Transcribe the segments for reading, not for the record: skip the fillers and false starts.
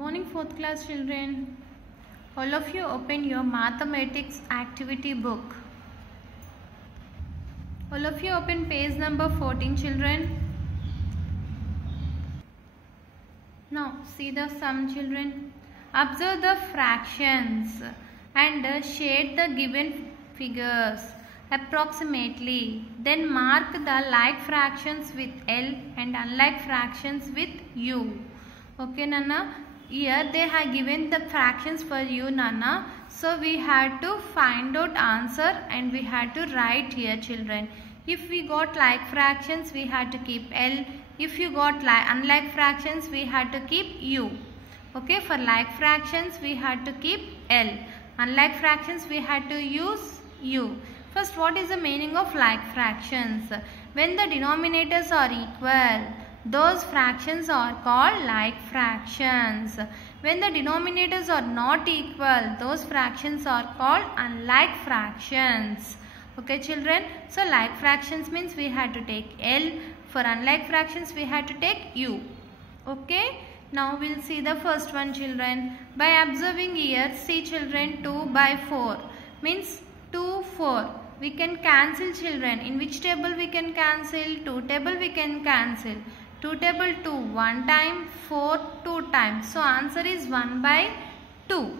Morning, fourth class children. All of you open your mathematics activity book. All of you open page number 14, children. Now see the sum, children. Observe the fractions and shade the given figures approximately. Then mark the like fractions with L and unlike fractions with U. Okay, Nana. Here they have given the fractions for you, Nana. So we had to find out answer and we had to write here, children. If we got like fractions, we had to keep L. If you got unlike fractions, we had to keep U. Okay, for like fractions, we had to keep L. Unlike fractions, we had to use U. First, what is the meaning of like fractions? When the denominators are equal, those fractions are called like fractions. When the denominators are not equal, those fractions are called unlike fractions. Okay, children. So, like fractions means we had to take L. For unlike fractions, we had to take U. Okay. Now, we will see the first one, children. By observing here, see, children, 2 by 4 means 2, 4. We can cancel, children. In which table we can cancel? 2 table we can cancel. 2 table 2 1 time, 4 2 times. So answer is 1 by 2.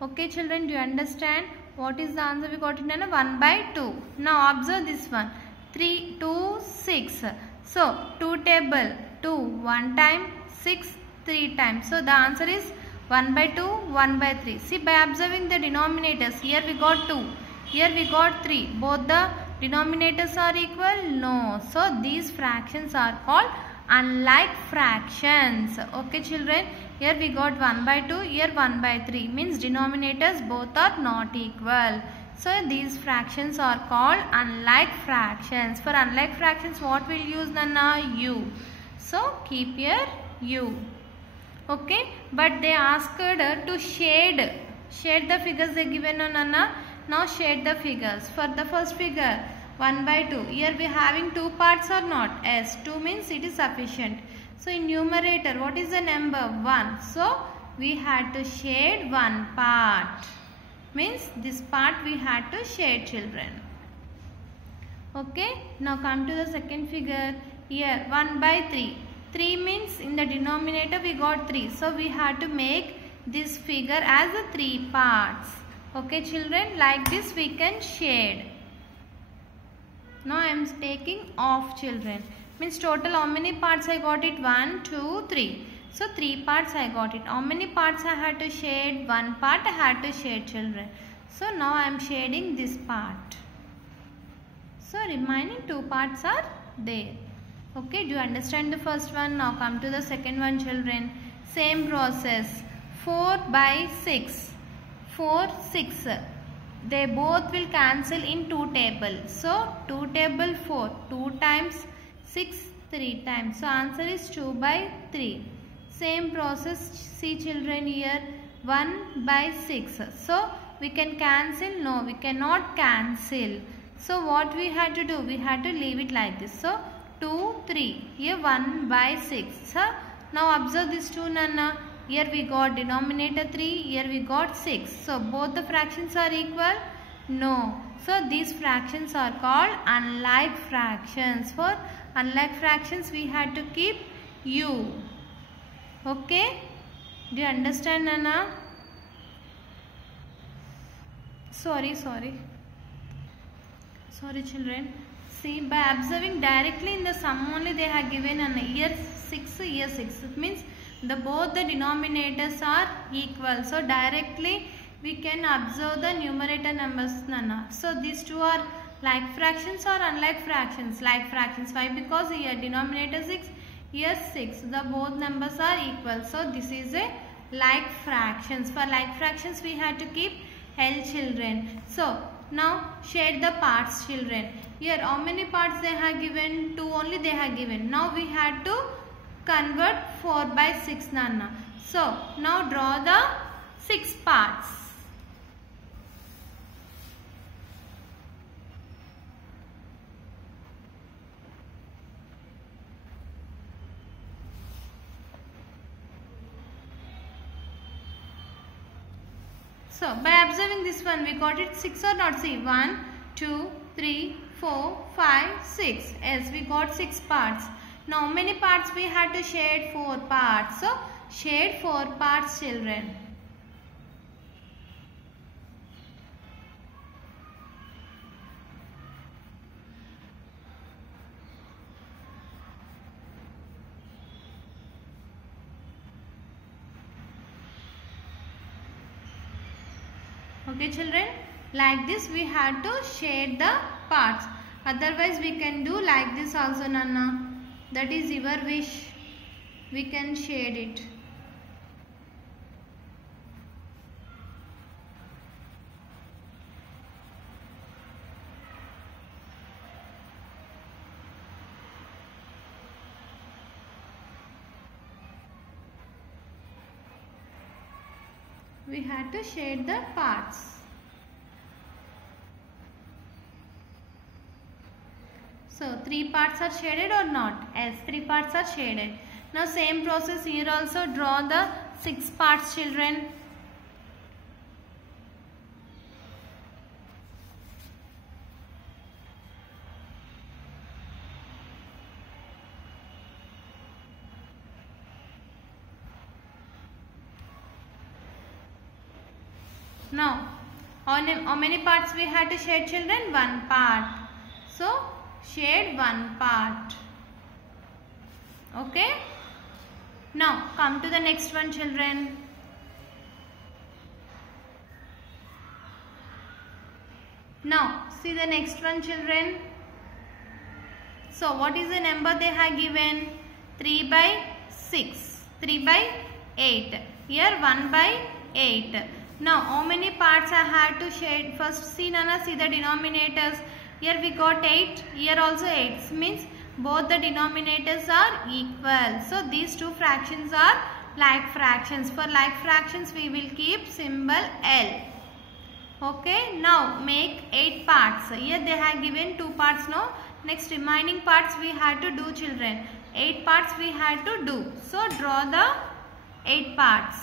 Okay, children, do you understand what is the answer we got in 1 by 2. Now observe this one. 3 2 6. So 2 table 2 1 time, 6 3 times. So the answer is 1 by 2 1 by 3. See, by observing the denominators, here we got 2, here we got 3. Both the denominators are equal? No. So these fractions are called unlike fractions. Okay, children, here we got 1 by 2, here 1 by 3, means denominators both are not equal. So these fractions are called unlike fractions. For unlike fractions, what will use, Nana? U. So keep here U. Okay, but they asked to shade the figures they given on, Nana. Now shade the figures. For the first figure, 1 by 2. Here we are having 2 parts or not? Yes, 2 means it is sufficient. So in numerator, what is the number? 1. So we had to shade one part. Means this part we had to shade, children. Okay. Now come to the second figure. Here 1 by 3. 3 means in the denominator we got 3. So we had to make this figure as the 3 parts. Okay, children, like this we can shade. Now I am taking off, children. Means total how many parts I got it? 1, 2, 3. So 3 parts I got it. How many parts I had to shade? 1 part I had to shade, children. So now I am shading this part. So remaining 2 parts are there. Okay, do you understand the first one? Now come to the second one, children. Same process. 4 by 6. 4, 6. They both will cancel in 2 table. So 2 table 4. 2 times 6 3 times. So answer is 2 by 3. Same process. See, children, here 1 by 6. So we can cancel? No, we cannot cancel. So what we had to do? We had to leave it like this. So 2 3. Here 1 by 6. So now observe this 2, Nana. Here we got denominator 3, here we got 6. So both the fractions are equal? No. So these fractions are called unlike fractions. For unlike fractions we had to keep U. Okay? Do you understand, Nana? Sorry, children. See, by observing directly in the sum only they have given an year 6, year 6. It means both the denominators are equal. So directly we can observe the numerator numbers, Nana. So these two are like fractions or unlike fractions? Like fractions. Why? Because here denominator 6, here 6. The both numbers are equal. So this is a like fractions. For like fractions we had to keep L, children. So now shade the parts, children. Here how many parts they have given? 2 only they have given. Now we had to convert 4 by 6, Nana. So now draw the 6 parts. So by observing this one, we got it 6 or not? See, 1, 2, 3, 4, 5, 6. Yes, we got 6 parts. Now how many parts we had to shade? 4 parts. So shade 4 parts, children. Okay children, like this we have to shade the parts. Otherwise we can do like this also, Nana. That is your wish. We can shade it. We had to shade the parts. So 3 parts are shaded or not? Yes, 3 parts are shaded. Now same process here also, draw the 6 parts, children. Now, how many parts we had to shade, children? 1 part. So, shade 1 part. Okay. Now, come to the next one, children. Now, see the next one, children. So, what is the number they have given? 3 by 6. 3 by 8. Here 1 by 8. Now, how many parts I have to shade? First, see Nana, see the denominators. Here we got 8. Here also 8. Means both the denominators are equal. So, these two fractions are like fractions. For like fractions, we will keep symbol L. Okay. Now, make 8 parts. Here they have given 2 parts. No. Next, remaining parts we had to do, children. 8 parts we had to do. So, draw the 8 parts.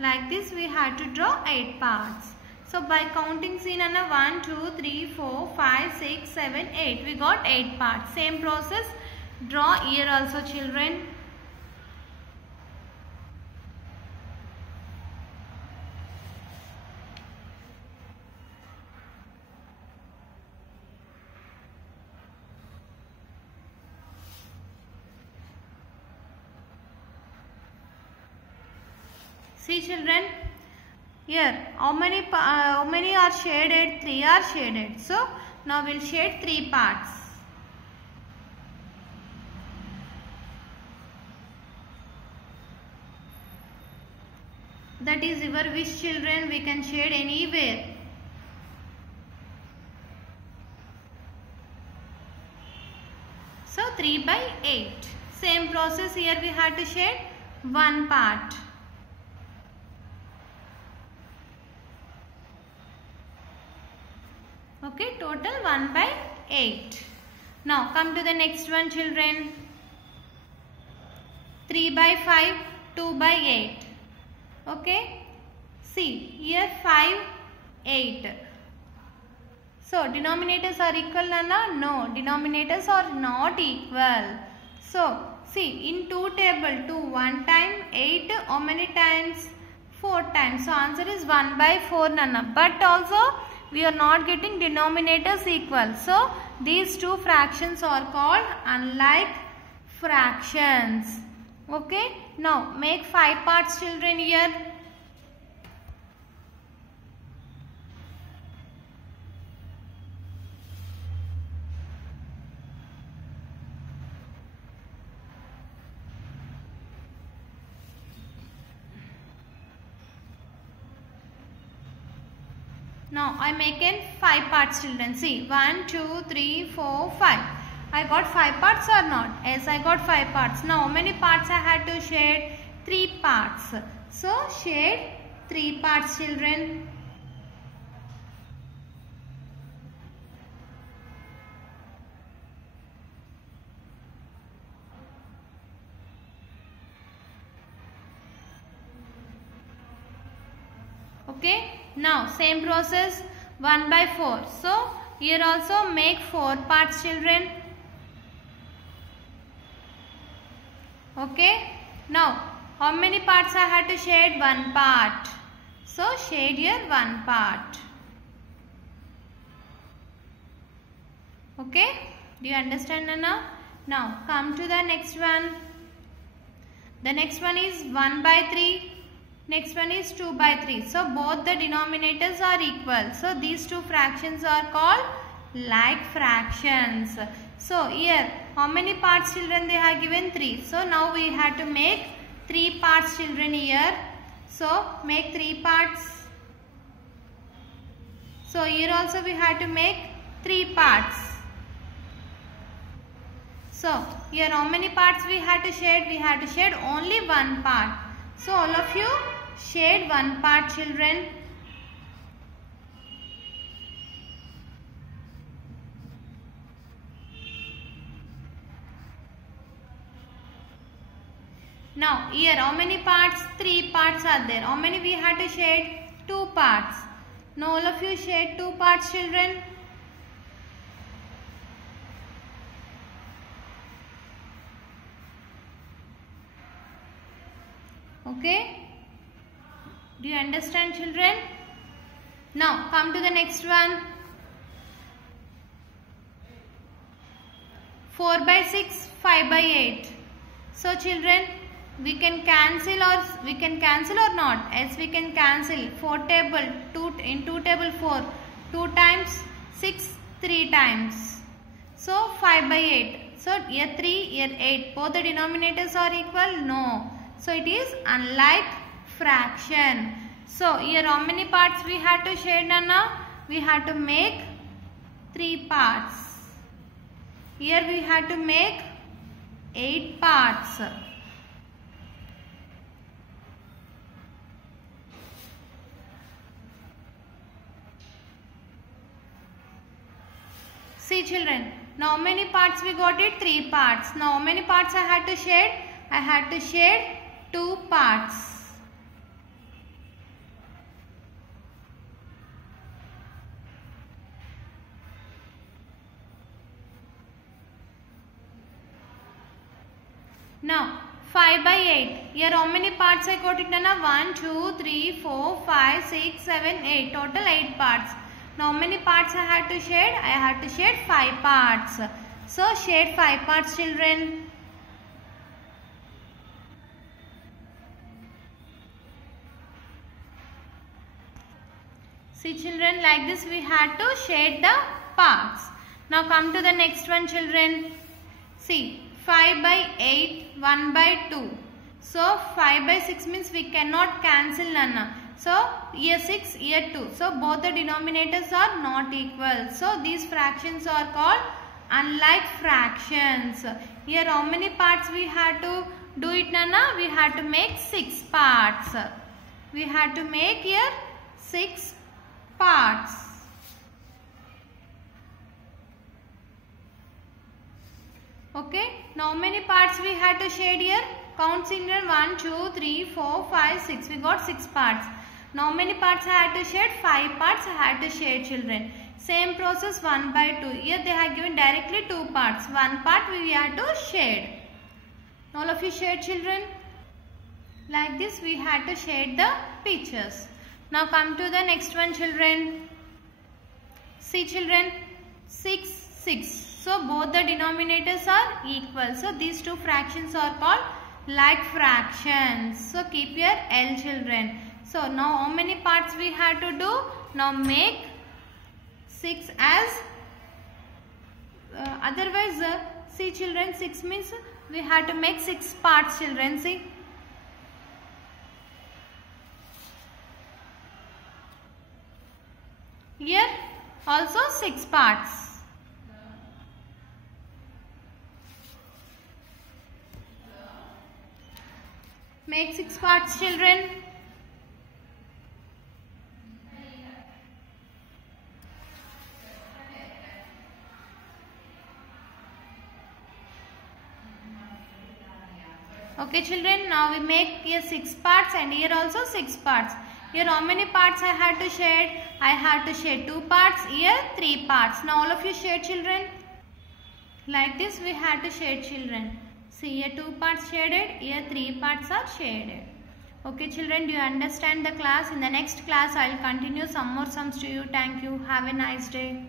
Like this we had to draw 8 parts. So by counting, see Nana, 1, 2, 3, 4, 5, 6, 7, 8. We got 8 parts. Same process. Draw here also, children. See children, here how many are shaded? 3 are shaded. So now we'll shade 3 parts. That is your wish, children. We can shade anywhere. So 3 by 8. Same process here we had to shade 1 part. Okay, total 1 by 8. Now come to the next one, children. 3 by 5, 2 by 8. Okay, see here 5, 8. So denominators are equal, Nana? No, denominators are not equal. So see in 2 table, 2 1 time, 8 how many times? 4 times. So answer is 1 by 4, Nana. But also we are not getting denominators equal. So these two fractions are called unlike fractions. Okay. Now make 5 parts, children, here. Now I make in 5 parts, children. See 1, 2, 3, 4, 5. I got 5 parts or not? Yes, I got 5 parts. Now how many parts I had to shade? 3 parts. So shade 3 parts, children. Okay. Now same process 1 by 4. So here also make 4 parts, children. Okay. Now how many parts I had to shade? 1 part. So shade here 1 part. Okay. Do you understand, Nana? Now come to the next one. The next one is 1 by 3. Next one is 2 by 3. So both the denominators are equal. So these two fractions are called like fractions. So here how many parts, children? They have given 3. So now we have to make 3 parts, children, here. So make 3 parts. So here also we have to make 3 parts. So here how many parts we have to shade? We have to shade only 1 part. So all of you shade 1 part, children. Now here how many parts? 3 parts are there. How many we have to shade? 2 parts. Now all of you shade 2 parts, children. Okay. Do you understand, children? Now come to the next one. 4 by 6, 5 by 8. So children, we can cancel or not? Yes, we can cancel. 4 table 2 in 2 table 4 2 times, 6 3 times. So 5 by 8. So here 3, here 8. Both the denominators are equal? No. So it is unlike fraction. So here how many parts we have to shade, Nana? We have to make 3 parts. Here we have to make 8 parts. See, children, now how many parts we got it? 3 parts. Now how many parts I had to shade? I had to shade 2 parts. Now 5 by 8. Here how many parts I got it, Nana? 1, 2, 3, 4, 5, 6, 7, 8. Total 8 parts. Now how many parts I had to shade? I had to shade 5 parts. So shade 5 parts, children. See, children, like this we had to shade the parts. Now come to the next one, children. See, 5 by 8, 1 by 2. So 5 by 6 means we cannot cancel, Nana. So here 6, here 2. So both the denominators are not equal. So these fractions are called unlike fractions. Here how many parts we had to do it, Nana? We had to make 6 parts. We had to make here 6 parts. Okay. Now how many parts we had to shade here? Count, children. 1, 2, 3, 4, 5, 6. We got 6 parts. Now how many parts I had to shade? 5 parts I had to shade, children. Same process 1 by 2. Here they have given directly 2 parts. 1 part we had to shade. All of you shade, children. Like this we had to shade the pictures. Now come to the next one, children. See, children, 6, 6. So both the denominators are equal. So these two fractions are called like fractions. So keep your L, children. So now how many parts we have to do? Now make 6 as otherwise see, children, 6 means we have to make 6 parts, children. See. Here also 6 parts. Make 6 parts, children. Okay, children, now we make here 6 parts and here also 6 parts. Here how many parts I had to shade? I had to shade 2 parts. Here 3 parts. Now all of you shade, children. Like this we had to shade, children. See, here 2 parts shaded. Here 3 parts are shaded. Okay children, do you understand the class? In the next class I will continue some more sums to you. Thank you. Have a nice day.